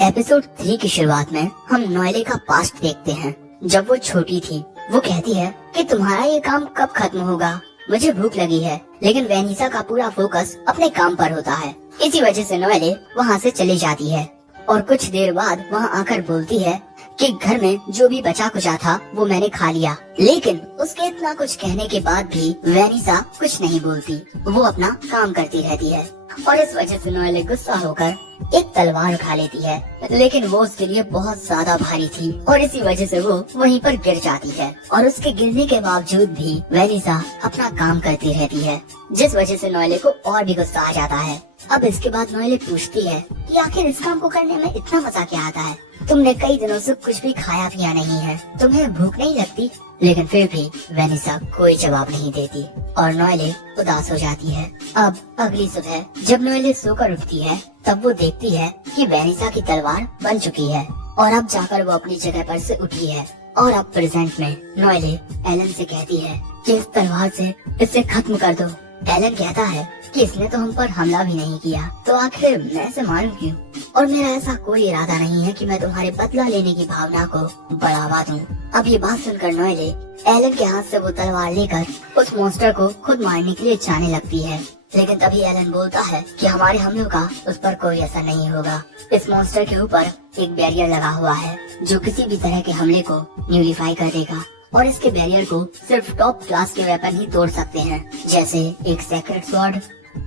Episode 3 की शुरुआत में हम नोएले का पास्ट देखते हैं। जब वो छोटी थी वो कहती है कि तुम्हारा ये काम कब खत्म होगा, मुझे भूख लगी है। लेकिन वेनिसा का पूरा फोकस अपने काम पर होता है। इसी वजह से नोएले वहाँ से चली जाती है और कुछ देर बाद वहाँ आकर बोलती है कि घर में जो भी बचा कुचा था वो मैंने खा लिया। लेकिन उसके इतना कुछ कहने के बाद भी वेनिसा कुछ नहीं बोलती, वो अपना काम करती रहती है। और इस वजह से नोएले गुस्सा होकर एक तलवार उठा लेती है, लेकिन वो उसके लिए बहुत ज्यादा भारी थी और इसी वजह से वो वहीं पर गिर जाती है। और उसके गिरने के बावजूद भी वेनिसा अपना काम करती रहती है, जिस वजह से नोएले को और भी गुस्सा आ जाता है। अब इसके बाद नोएले पूछती है कि आखिर इस काम को करने में इतना मजा क्या आता है? तुमने कई दिनों से कुछ भी खाया पिया नहीं है, तुम्हें भूख नहीं लगती? लेकिन फिर भी वेनिसा कोई जवाब नहीं देती और नोएले उदास हो जाती है। अब अगली सुबह जब नोएले सोकर उठती है तब वो देखती है कि वेनिसा की तलवार बन चुकी है और अब जाकर वो अपनी जगह पर से उठी है। और अब प्रेजेंट में नोएले एलन से कहती है कि इस तलवार से इसे खत्म कर दो। एलन कहता है कि इसने तो हम पर हमला भी नहीं किया, तो आखिर मैं इसे मारूं क्यों? और मेरा ऐसा कोई इरादा नहीं है कि मैं तुम्हारे बदला लेने की भावना को बढ़ावा दूं। अब ये बात सुनकर नोएले एलन के हाथ से वो तलवार लेकर उस मॉन्स्टर को खुद मारने के लिए जाने लगती है। लेकिन तभी एलन बोलता है कि हमारे हमलों का उस पर कोई असर नहीं होगा। इस मॉन्स्टर के ऊपर एक बैरियर लगा हुआ है जो किसी भी तरह के हमले को न्यूलिफाई कर देगा और इसके बैरियर को सिर्फ टॉप क्लास के वेपन ही तोड़ सकते हैं, जैसे एक सेक्रेट स्वॉर्ड।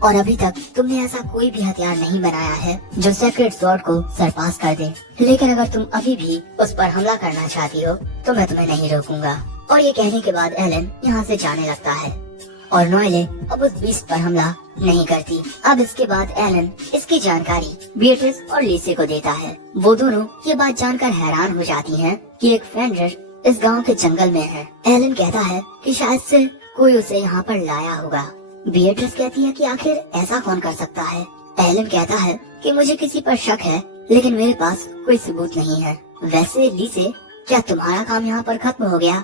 और अभी तक तुमने ऐसा कोई भी हथियार नहीं बनाया है जो सेक्रेट स्वॉर्ड को सरपास कर दे। लेकिन अगर तुम अभी भी उस पर हमला करना चाहती हो तो मैं तुम्हें नहीं रोकूंगा। और ये कहने के बाद एलन यहाँ से जाने लगता है और नोएले अब उस बीस्ट पर हमला नहीं करती। अब इसके बाद एलन इसकी जानकारी बीएट्रिस और लीसे को देता है। वो दोनों ये बात जानकर हैरान हो जाती हैं कि एक फेंडर इस गांव के जंगल में है। एलन कहता है कि शायद से कोई उसे यहाँ पर लाया होगा। बीएट्रिस कहती है कि आखिर ऐसा कौन कर सकता है? एलन कहता है कि मुझे किसी पर शक है लेकिन मेरे पास कोई सबूत नहीं है। वैसे लीसे, क्या तुम्हारा काम यहाँ पर खत्म हो गया?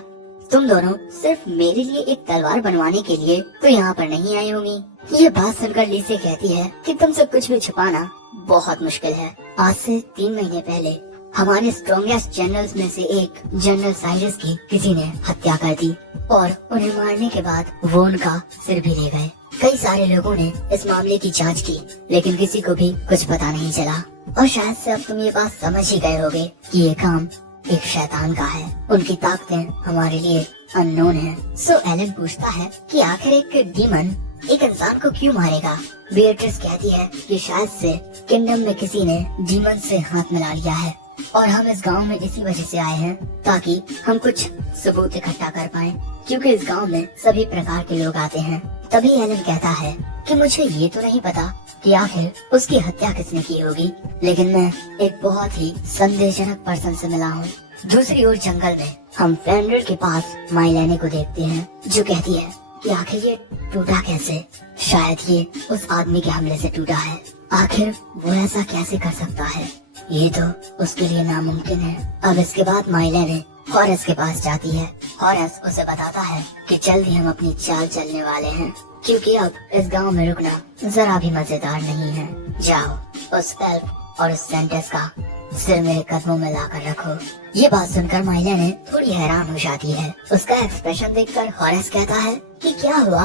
तुम दोनों सिर्फ मेरे लिए एक तलवार बनवाने के लिए तो यहाँ पर नहीं आई होंगी। ये बात सुनकर लीसे कहती है कि तुमसे कुछ भी छुपाना बहुत मुश्किल है। आज से 3 महीने पहले हमारे स्ट्रॉन्गेस्ट जनरल्स में से एक जनरल साइरस की किसी ने हत्या कर दी और उन्हें मारने के बाद वो उनका सिर भी ले गए। कई सारे लोगों ने इस मामले की जांच की लेकिन किसी को भी कुछ पता नहीं चला। और शायद से अब तुम ये बात समझ ही गए होगे कि ये काम एक शैतान का है। उनकी ताकतें हमारे लिए अननोन है। सो एलन पूछता है कि आखिर एक डीमन एक इंसान को क्यों मारेगा? बीएट्रिस कहती है कि शायद से किंगडम में किसी ने डीमन से हाथ मिला लिया है और हम इस गांव में इसी वजह से आए हैं ताकि हम कुछ सबूत इकट्ठा कर पाएं, क्योंकि इस गांव में सभी प्रकार के लोग आते हैं। तभी एलन कहता है कि मुझे ये तो नहीं पता कि आखिर उसकी हत्या किसने की होगी, लेकिन मैं एक बहुत ही संदेहजनक पर्सन से मिला हूँ। दूसरी ओर जंगल में हम फेंडर के पास माइलेने को देखते हैं जो कहती है कि आखिर ये टूटा कैसे? शायद ये उस आदमी के हमले से टूटा है। आखिर वो ऐसा कैसे कर सकता है? ये तो उसके लिए नामुमकिन है। अब इसके बाद माइलेने हॉरस के पास जाती है। हॉरस उसे बताता है कि जल्द ही हम अपनी चाल चलने वाले हैं, क्योंकि अब इस गांव में रुकना जरा भी मजेदार नहीं है। जाओ उस एल्फ और उस सेंटेस का सिर मेरे कदमों में लाकर रखो। ये बात सुनकर माइलेने थोड़ी हैरान हो जाती है। उसका एक्सप्रेशन देखकर हॉरस कहता है कि क्या हुआ,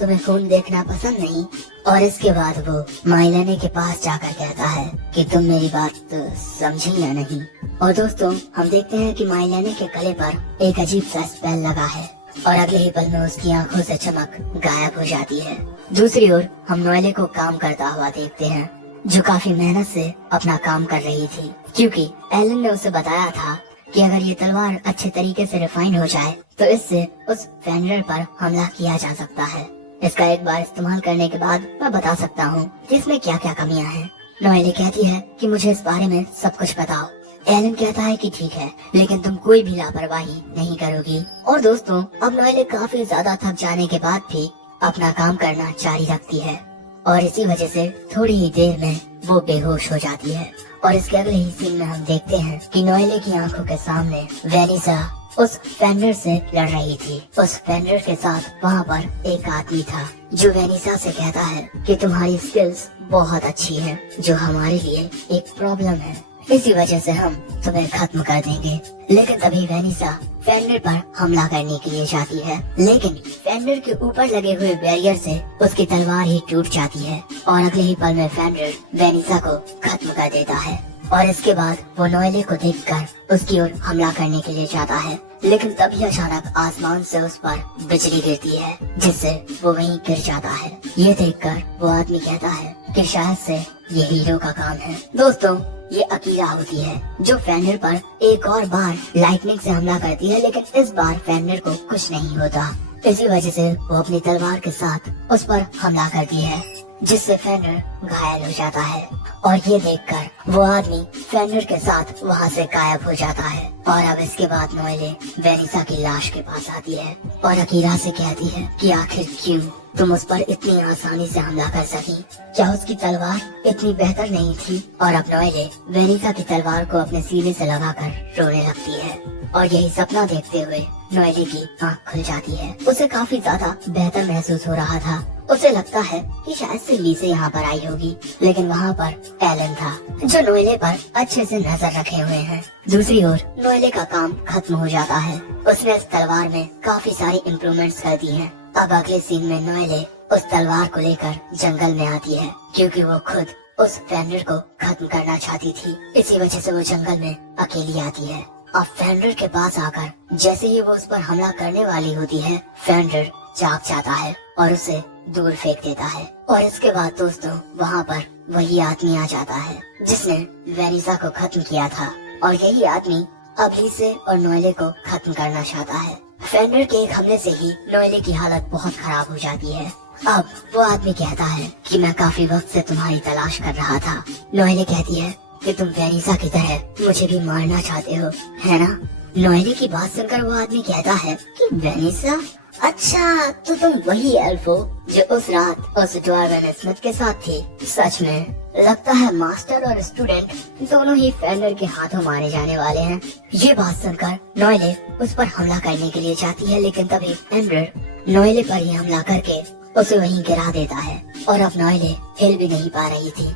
तुम्हें खून देखना पसंद नहीं? और इसके बाद वो माइलेने के पास जाकर कहता है कि तुम मेरी बात समझी या नहीं। और दोस्तों, हम देखते हैं कि माइलेने के गले पर एक अजीब सा स्पेल लगा है और अगले ही पल में उसकी आंखों से चमक गायब हो जाती है। दूसरी ओर हम नोएले को काम करता हुआ देखते हैं, जो काफी मेहनत से अपना काम कर रही थी, क्योंकि एलन ने उसे बताया था कि अगर ये तलवार अच्छे तरीके से रिफाइन हो जाए तो इससे उस फेंडर पर हमला किया जा सकता है। इसका एक बार इस्तेमाल करने के बाद मैं बता सकता हूँ कि इसमें क्या क्या कमियां हैं। नोएले कहती है कि मुझे इस बारे में सब कुछ बताओ। एलन कहता है कि ठीक है, लेकिन तुम कोई भी लापरवाही नहीं करोगी। और दोस्तों, अब नोएले काफी ज्यादा थक जाने के बाद भी अपना काम करना जारी रखती है और इसी वजह से थोड़ी ही देर में वो बेहोश हो जाती है। और इसके अगले ही सीन में हम देखते हैं कि नोएले की आंखों के सामने वेनिसा उस फेंडर से लड़ रही थी। उस फेंडर के साथ वहाँ पर एक आदमी था जो वेनिसा से कहता है कि तुम्हारी स्किल्स बहुत अच्छी हैं, जो हमारे लिए एक प्रॉब्लम है। इसी वजह से हम तुम्हें खत्म कर देंगे। लेकिन तभी वेनिसा फेंडर पर हमला करने के लिए जाती है, लेकिन फेंडर के ऊपर लगे हुए बैरियर से उसकी तलवार ही टूट जाती है और अगले ही पल में फेंडर वेनिसा को खत्म कर देता है। और इसके बाद वो नोएले को देखकर उसकी ओर हमला करने के लिए जाता है, लेकिन तभी अचानक आसमान से उस पर बिजली गिरती है, जिससे वो वहीं गिर जाता है। ये देखकर वो आदमी कहता है कि शायद से ये हीरो का काम है। दोस्तों, ये अकीला होती है जो फेंडर पर एक और बार लाइटनिंग से हमला करती है, लेकिन इस बार फेंडर को कुछ नहीं होता। इसी वजह से वो अपनी तलवार के साथ उस पर हमला करती है, जिससे फेंडर घायल हो जाता है। और ये देखकर वो आदमी फेंडर के साथ वहाँ से गायब हो जाता है। और अब इसके बाद नोएले वेनिसा की लाश के पास आती है और अकीला से कहती है कि आखिर क्यों तुम उस पर इतनी आसानी से हमला कर सकी? क्या उसकी तलवार इतनी बेहतर नहीं थी? और अब नोएले वेनिसा की तलवार को अपने सीने से लगाकर रोने लगती है और यही सपना देखते हुए नोएले की आँख खुल जाती है। उसे काफी ज्यादा बेहतर महसूस हो रहा था। उसे लगता है कि शायद से लीसे यहाँ पर आई होगी, लेकिन वहाँ पर एलन था जो नोएले पर अच्छे से नजर रखे हुए हैं। दूसरी ओर नोएले का काम खत्म हो जाता है। उसने इस तलवार में काफी सारी इम्प्रूवमेंट्स कर दी हैं। अब अगले सीन में नोएले उस तलवार को लेकर जंगल में आती है, क्योंकि वो खुद उस फेंडर को खत्म करना चाहती थी। इसी वजह से वो जंगल में अकेली आती है। अब फेंडर के पास आकर जैसे ही वो उस पर हमला करने वाली होती है, फेंडर जाग जाता है और उसे दूर फेंक देता है। और इसके बाद दोस्तों, वहाँ पर वही आदमी आ जाता है जिसने वेनिसा को खत्म किया था, और यही आदमी अब लीसे और नोएले को खत्म करना चाहता है। फेंडर के एक हमले से ही नोएले की हालत बहुत खराब हो जाती है। अब वो आदमी कहता है कि मैं काफी वक्त से तुम्हारी तलाश कर रहा था। नोएले कहती है कि तुम वेनिसा की तरह मुझे भी मारना चाहते हो, है ना? नोएले की बात सुनकर वो आदमी कहता है कि वेनिसा? अच्छा, तो तुम वही एल्फ हो जो उस रात उस ड्वार्वन स्मिथ के साथ थी। सच में लगता है मास्टर और स्टूडेंट दोनों ही फेंडर के हाथों मारे जाने वाले हैं। ये बात सुनकर नोएले उस पर हमला करने के लिए जाती है, लेकिन तभी फेंडर नोएले पर ही हमला करके उसे वहीं गिरा देता है और अब नोएले हिल भी नहीं पा रही थी।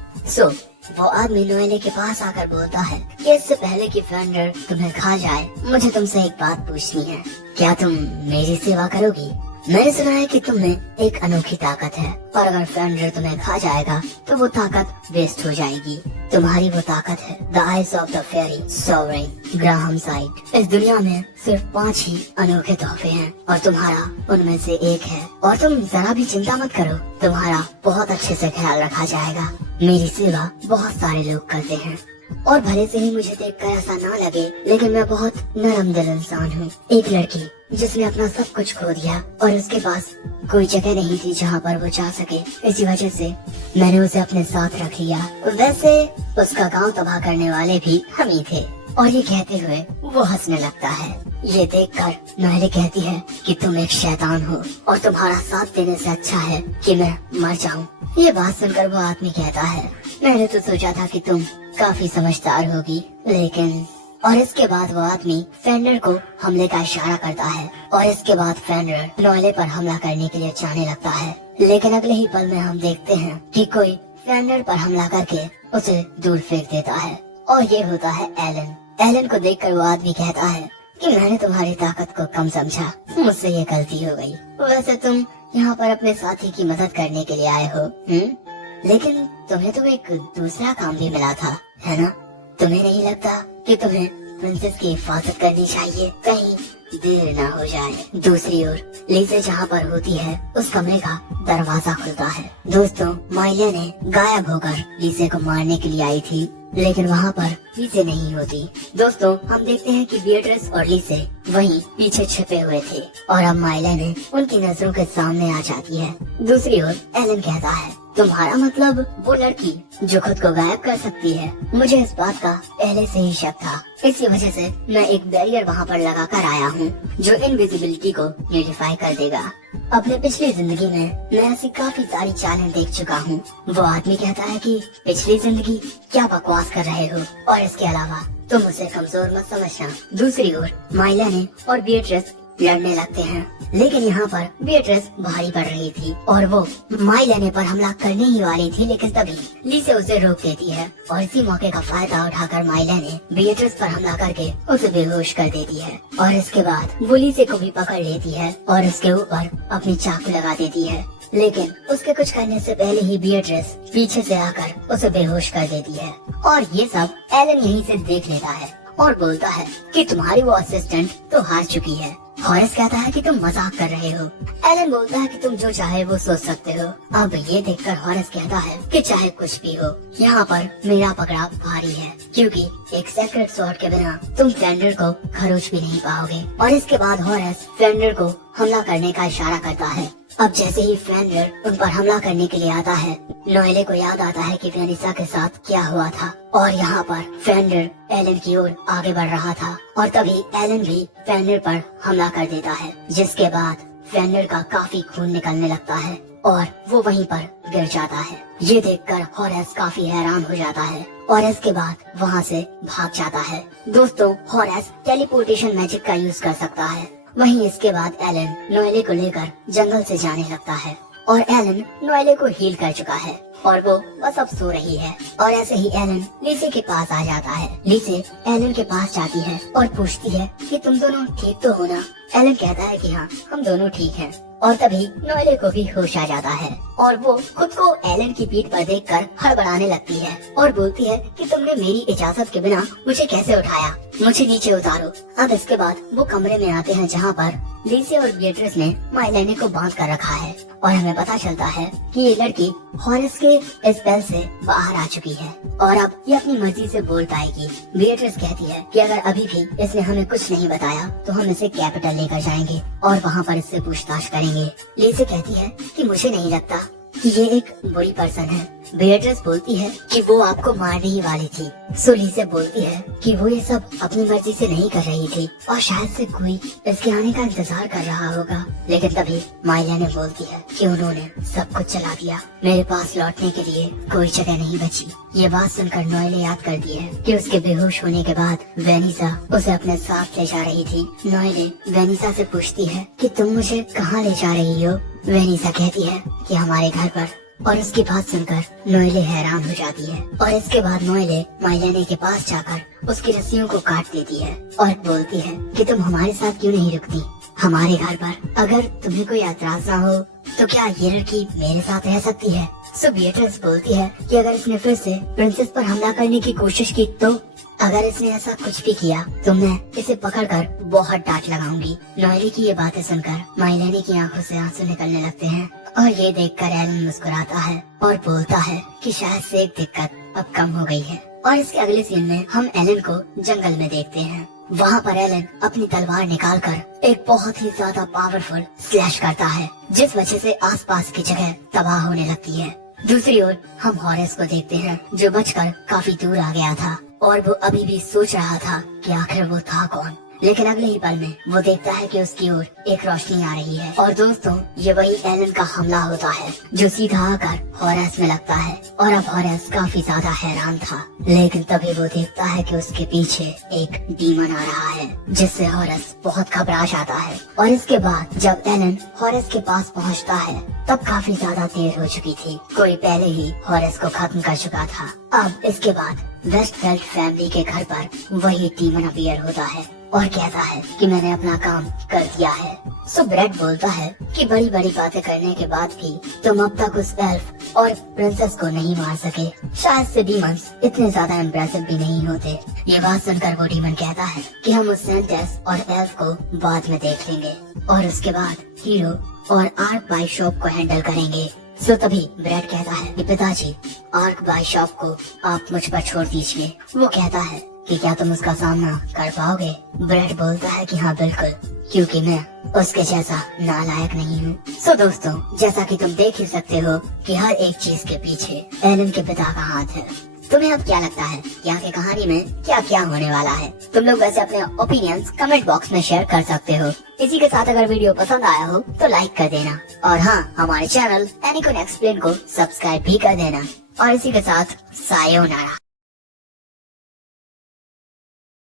वो आदमी नोएले के पास आकर बोलता है कि इससे पहले कि फेंडर तुम्हें खा जाए, मुझे तुमसे एक बात पूछनी है। क्या तुम मेरी सेवा करोगी? मैंने सुना है कि तुम में एक अनोखी ताकत है, और अगर फेंडर तुम्हें खा जाएगा तो वो ताकत वेस्ट हो जाएगी। तुम्हारी वो ताकत है the eyes of the fairy sovereign Graham sight. इस दुनिया में सिर्फ 5 ही अनोखे तोहफे हैं और तुम्हारा उनमें से एक है। और तुम जरा भी चिंता मत करो, तुम्हारा बहुत अच्छे से ख्याल रखा जाएगा। मेरी सेवा बहुत सारे लोग करते हैं और भले से ही मुझे देखकर ऐसा ना लगे, लेकिन मैं बहुत नरम दिल इंसान हूँ। एक लड़की जिसने अपना सब कुछ खो दिया और उसके पास कोई जगह नहीं थी जहाँ पर वो जा सके, इसी वजह से मैंने उसे अपने साथ रख लिया। वैसे उसका गांव तबाह करने वाले भी हम ही थे। और ये कहते हुए वो हंसने लगता है। ये देखकर नोएले कहती है कि तुम एक शैतान हो और तुम्हारा साथ देने से अच्छा है कि मैं मर जाऊं। ये बात सुनकर वो आदमी कहता है, मैंने तो सोचा था कि तुम काफी समझदार होगी, लेकिन। और इसके बाद वो आदमी फेंडर को हमले का इशारा करता है और इसके बाद फेंडर नोएले पर हमला करने के लिए जाने लगता है, लेकिन अगले ही पल में हम देखते हैं कि कोई फेंडर पर हमला करके उसे दूर फेंक देता है और ये होता है एलन। एलन को देखकर वो आदमी कहता है कि मैंने तुम्हारी ताकत को कम समझा, मुझसे ये गलती हो गई। वैसे तुम यहाँ पर अपने साथी की मदद करने के लिए आए हो, लेकिन तुम्हें तो एक दूसरा काम भी मिला था, है ना? तुम्हें नहीं लगता कि तुम्हें प्रिंसेस की हिफाजत करनी चाहिए, कहीं देर ना हो जाए? दूसरी ओर लीसे जहाँ पर होती है उस कमरे का दरवाजा खुलता है। दोस्तों, माइले ने गायब होकर लीसे को मारने के लिए आई थी, लेकिन वहाँ पर लीसे नहीं होती। दोस्तों, हम देखते हैं कि बीएट्रिस और लीसे वहीं पीछे छिपे हुए थे और अब माइले ने उनकी नजरों के सामने आ जाती है। दूसरी ओर एलन कहता है, तुम्हारा मतलब वो लड़की जो खुद को गायब कर सकती है? मुझे इस बात का पहले से ही शक था, इसी वजह से मैं एक बैरियर वहाँ पर लगा कर आया हूँ जो इनविजिबिलिटी को न्यूलिफाई कर देगा। अपने पिछली जिंदगी में मैं ऐसी काफी सारी चालें देख चुका हूँ। वो आदमी कहता है कि पिछली जिंदगी? क्या बकवास कर रहे हो, और इसके अलावा तुम उसे कमजोर मत समझना। दूसरी ओर माइला ने और बीएट्रिस लड़ने लगते हैं। लेकिन यहाँ पर बीएट्रिस भारी पड़ रही थी और वो माइलेने पर हमला करने ही वाली थी, लेकिन तभी लीसे उसे रोक देती है और इसी मौके का फायदा उठाकर माइलेने बीएट्रिस पर हमला करके उसे बेहोश कर देती है और इसके बाद वो लीसे को भी पकड़ लेती है और उसके ऊपर अपनी चाकू लगा देती है। लेकिन उसके कुछ करने से पहले ही बीएट्रिस पीछे से आकर उसे बेहोश कर देती है और ये सब एलन यहीं से देख लेता है और बोलता है कि तुम्हारी वो असिस्टेंट तो हार चुकी है। हॉरेस कहता है कि तुम मजाक कर रहे हो। एलन बोलता है कि तुम जो चाहे वो सोच सकते हो। अब ये देखकर हॉरेस कहता है कि चाहे कुछ भी हो, यहाँ पर मेरा पकड़ाव भारी है, क्योंकि एक सेक्रेट स्वॉर्ड के बिना तुम फेंडर को खरोच भी नहीं पाओगे। और इसके बाद हॉरेस फेंडर को हमला करने का इशारा करता है। अब जैसे ही फेंडर उन पर हमला करने के लिए आता है, नोएले को याद आता है कि वेनिसा के साथ क्या हुआ था और यहाँ पर फेंडर एलन की ओर आगे बढ़ रहा था और तभी एलन भी फेंडर पर हमला कर देता है, जिसके बाद फेंडर का काफी खून निकलने लगता है और वो वहीं पर गिर जाता है। ये देखकर हॉरेस काफी हैरान हो जाता है और इसके बाद वहाँ से भाग जाता है। दोस्तों, हॉरेस टेलीपोर्टेशन मैजिक का यूज कर सकता है। वहीं इसके बाद एलन नोएले को लेकर जंगल से जाने लगता है और एलन नोएले को हील कर चुका है और वो बस अब सो रही है। और ऐसे ही एलन लीसे के पास आ जाता है। लीसे एलन के पास जाती है और पूछती है कि तुम दोनों ठीक तो हो ना? एलन कहता है कि हाँ, हम दोनों ठीक हैं। और तभी नोएले को भी होश आ जाता है और वो खुद को एलन की पीठ पर देखकर हड़बड़ाने लगती है और बोलती है कि तुमने मेरी इजाजत के बिना मुझे कैसे उठाया, मुझे नीचे उतारो। अब इसके बाद वो कमरे में आते हैं जहाँ पर लीसे और बीएट्रिस ने माइलेने को बांध कर रखा है और हमें पता चलता है कि ये लड़की हॉरेस के स्पेल से बाहर आ चुकी है और अब ये अपनी मर्जी से बोल पाएगी। बीएट्रिस कहती है कि अगर अभी भी इसने हमें कुछ नहीं बताया तो हम इसे कैपिटल लेकर जाएंगे और वहाँ पर इससे पूछताछ करेंगे। लीसे कहती है कि मुझे नहीं लगता कि ये एक बुरी पर्सन है। बीएट्रिस बोलती है कि वो आपको मारने ही वाली थी। सो लीसे बोलती है कि वो ये सब अपनी मर्जी से नहीं कर रही थी और शायद से कोई इसके आने का इंतजार कर रहा होगा। लेकिन तभी माइलेने बोलती है कि उन्होंने सब कुछ चला दिया, मेरे पास लौटने के लिए कोई जगह नहीं बची। ये बात सुनकर नोएले याद करती है कि उसके बेहोश होने के बाद वेनिसा उसे अपने साथ ले जा रही थी। नोएले वेनिसा से पूछती है कि तुम मुझे कहाँ ले जा रही हो? वेनिसा कहती है कि हमारे घर पर। और उसकी बात सुनकर नोएले हैरान हो जाती है और इसके बाद नोएले माइलेने के पास जाकर उसकी रस्सियों को काट देती है और बोलती है कि तुम हमारे साथ क्यों नहीं रुकती हमारे घर पर? अगर तुम्हें कोई एतराज ना हो तो क्या ये लड़की मेरे साथ रह सकती है? सो बीएट्रिस बोलती है कि अगर इसने फिर से प्रिंसेस पर हमला करने की कोशिश की तो अगर इसने ऐसा कुछ भी किया तो मैं इसे पकड़कर बहुत डांट लगाऊंगी। नोएले की ये बातें सुनकर माइलेने की आंखों से आंसू निकलने लगते हैं और ये देखकर एलन मुस्कुराता है और बोलता है कि शायद से एक दिक्कत अब कम हो गई है। और इसके अगले सीन में हम एलन को जंगल में देखते हैं। वहाँ पर एलन अपनी तलवार निकालकर एक बहुत ही ज्यादा पावरफुल स्लैश करता है, जिस वजह से आसपास की जगह तबाह होने लगती है। दूसरी ओर हम हॉरेस को देखते हैं जो बचकर काफी दूर आ गया था और वो अभी भी सोच रहा था कि आखिर वो था कौन। लेकिन अगले ही पल में वो देखता है कि उसकी ओर एक रोशनी आ रही है और दोस्तों, ये वही एलन का हमला होता है जो सीधा आकर हॉरेस में लगता है। और अब हॉरेस काफी ज्यादा हैरान था, लेकिन तभी वो देखता है कि उसके पीछे एक डीमन आ रहा है, जिससे हॉरेस बहुत घबरा जाता है। और इसके बाद जब एलन हॉरेस के पास पहुंचता है तब काफी ज्यादा देर हो चुकी थी, कोई पहले ही हॉरेस को खत्म कर चुका था। अब इसके बाद वेस्टफेल्ड फैमिली के घर पर वही डीमन अपीयर होता है और कहता है कि मैंने अपना काम कर दिया है। सो ब्रेड बोलता है कि बड़ी बड़ी बातें करने के बाद भी तुम अब तक उस एल्फ और प्रिंसेस को नहीं मार सके। शायद से डीमंस इतने ज्यादा इम्प्रेसिव भी नहीं होते। ये बात सुनकर वो डीमन कहता है कि हम उस सेंटेस और एल्फ को बाद में देख लेंगे और उसके बाद हीरो और आर्क बाई शॉप को हैंडल करेंगे। सो तभी ब्रेड कहता है कि पिताजी, आर्क बाई शॉप को आप मुझ पर छोड़ दीजिए। वो कहता है कि क्या तुम उसका सामना कर पाओगे? ब्रेड बोलता है कि हाँ बिल्कुल, क्योंकि मैं उसके जैसा नालायक नहीं हूँ। सो दोस्तों, जैसा कि तुम देख ही सकते हो कि हर एक चीज के पीछे एलन के पिता का हाथ है। तुम्हें अब क्या लगता है कि आगे कहानी में क्या क्या होने वाला है? तुम लोग वैसे अपने ओपिनियंस कमेंट बॉक्स में शेयर कर सकते हो। इसी के साथ अगर वीडियो पसंद आया हो तो लाइक कर देना और हाँ, हमारे चैनल एनिकॉन एक्सप्लेन को सब्सक्राइब भी कर देना। और इसी के साथ सायोनारा।